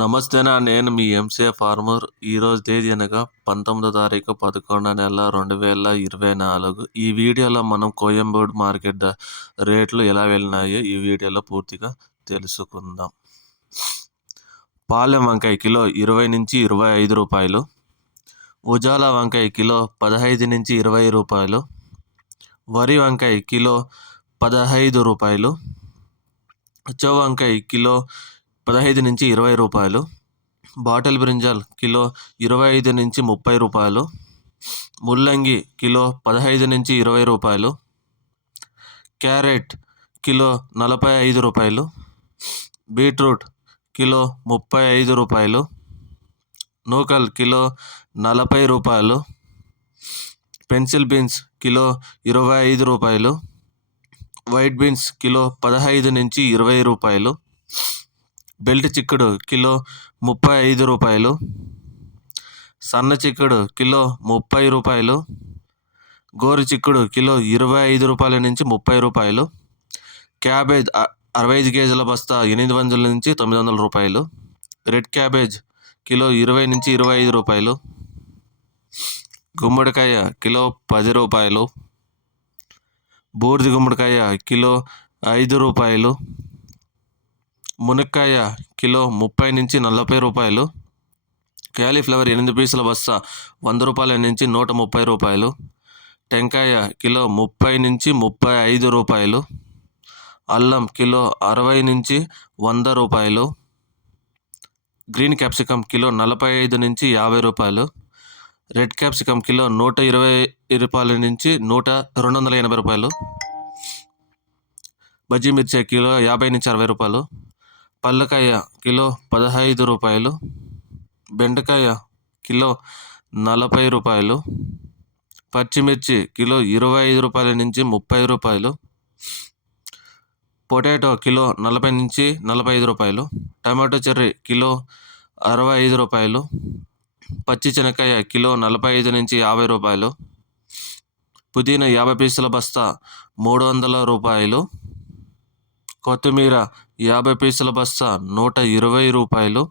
నమస్తేనా నేను మీ MCA farmer. ఈరోజు తేదీ అనగా పంతొమ్మిదో తారీఖు పదకొండో నెల రెండు వేల ఇరవై నాలుగు. ఈ వీడియోలో మనం కోయంబేడు మార్కెట్ రేట్లు ఎలా వెళ్ళినాయో ఈ వీడియోలో పూర్తిగా తెలుసుకుందాం. పాలెం వంకాయ కిలో ఇరవై నుంచి ఇరవై ఐదు రూపాయలు. ఉజాలా వంకాయ కిలో పదహైదు నుంచి ఇరవై రూపాయలు. వరి వంకాయ కిలో పదహైదు రూపాయలు. చో వంకాయ కిలో పదహైదు నుంచి ఇరవై రూపాయలు బాటిల్ బ్రింజాల్ కిలో ఇరవై ఐదు నుంచి ముప్పై రూపాయలు ముల్లంగి కిలో పదహైదు నుంచి ఇరవై రూపాయలు క్యారెట్ కిలో నలభై ఐదు రూపాయలు బీట్రూట్ కిలో ముప్పై ఐదు రూపాయలు నూకల్ కిలో నలభై రూపాయలు పెన్సిల్ బీన్స్ కిలో ఇరవై ఐదు రూపాయలు వైట్ బీన్స్ కిలో పదహైదు నుంచి ఇరవై రూపాయలు బెల్ట్ చిక్కుడు కిలో ముప్పై ఐదు రూపాయలు. సన్న చిక్కుడు కిలో ముప్పై రూపాయలు. గోరు చిక్కుడు కిలో ఇరవై ఐదు రూపాయల నుంచి ముప్పై రూపాయలు. క్యాబేజ్ అరవై ఐదు కేజీల బస్తా ఎనిమిది వందల నుంచి తొమ్మిది వందల రూపాయలు. రెడ్ క్యాబేజ్ కిలో ఇరవై నుంచి ఇరవై ఐదు రూపాయలు. గుమ్మడికాయ కిలో పది రూపాయలు. బూర్ది గుమ్మడికాయ కిలో ఐదు రూపాయలు. మునక్కాయ కిలో ముప్పై నుంచి నలభై రూపాయలు. క్యాలీఫ్లవర్ ఎనిమిది పీసుల బస్తా వంద రూపాయల నుంచి నూట ముప్పై రూపాయలు. టెంకాయ కిలో ముప్పై నుంచి ముప్పై ఐదు రూపాయలు. అల్లం కిలో అరవై నుంచి వంద రూపాయలు. గ్రీన్ క్యాప్సికమ్ కిలో నలభై ఐదు నుంచి యాభై రూపాయలు. రెడ్ క్యాప్సికమ్ కిలో నూట ఇరవై రూపాయల నుంచి నూట రెండు వందల ఎనభై రూపాయలు. బజ్జీ మిర్చి కిలో యాభై నుంచి అరవై రూపాయలు. పల్లకాయ కిలో పదహైదు రూపాయలు బెండకాయ కిలో నలభై రూపాయలు పచ్చిమిర్చి కిలో ఇరవై ఐదు రూపాయల నుంచి ముప్పై రూపాయలు పొటాటో కిలో నలభై నుంచి నలభై ఐదు రూపాయలు టమాటో చెర్రీ కిలో అరవై ఐదు రూపాయలు పచ్చి శనక్కాయ కిలో నలభై ఐదు నుంచి యాభై రూపాయలు పుదీనా యాభై పీసుల బస్తా మూడు వందల రూపాయలు కొత్తిమీర యాభై పీసుల బస్తా నూట ఇరవై రూపాయలు.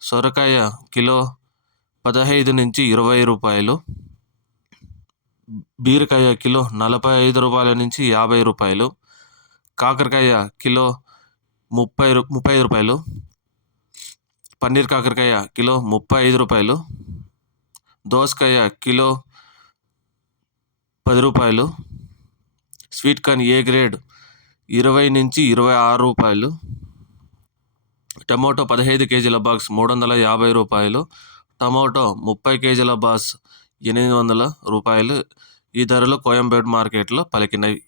సొరకాయ కిలో పదహైదు నుంచి ఇరవై రూపాయలు. బీరకాయ కిలో నలభై ఐదు రూపాయల నుంచి యాభై రూపాయలు. కాకరకాయ కిలో ముప్పై రూ ముప్పై ఐదు రూపాయలు. పన్నీర్ కాకరకాయ కిలో ముప్పై ఐదు రూపాయలు. దోసకాయ కిలో పది రూపాయలు. Sweet corn A grade? ఇరవై నుంచి ఇరవై ఆరు రూపాయలు. టమోటో పదహైదు కేజీల బాక్స్ మూడు వందల యాభై రూపాయలు. టమోటో ముప్పై కేజీల బాక్స్ ఎనిమిది వందల రూపాయలు. ఈ ధరలు కోయంబేడు మార్కెట్లో పలికినవి.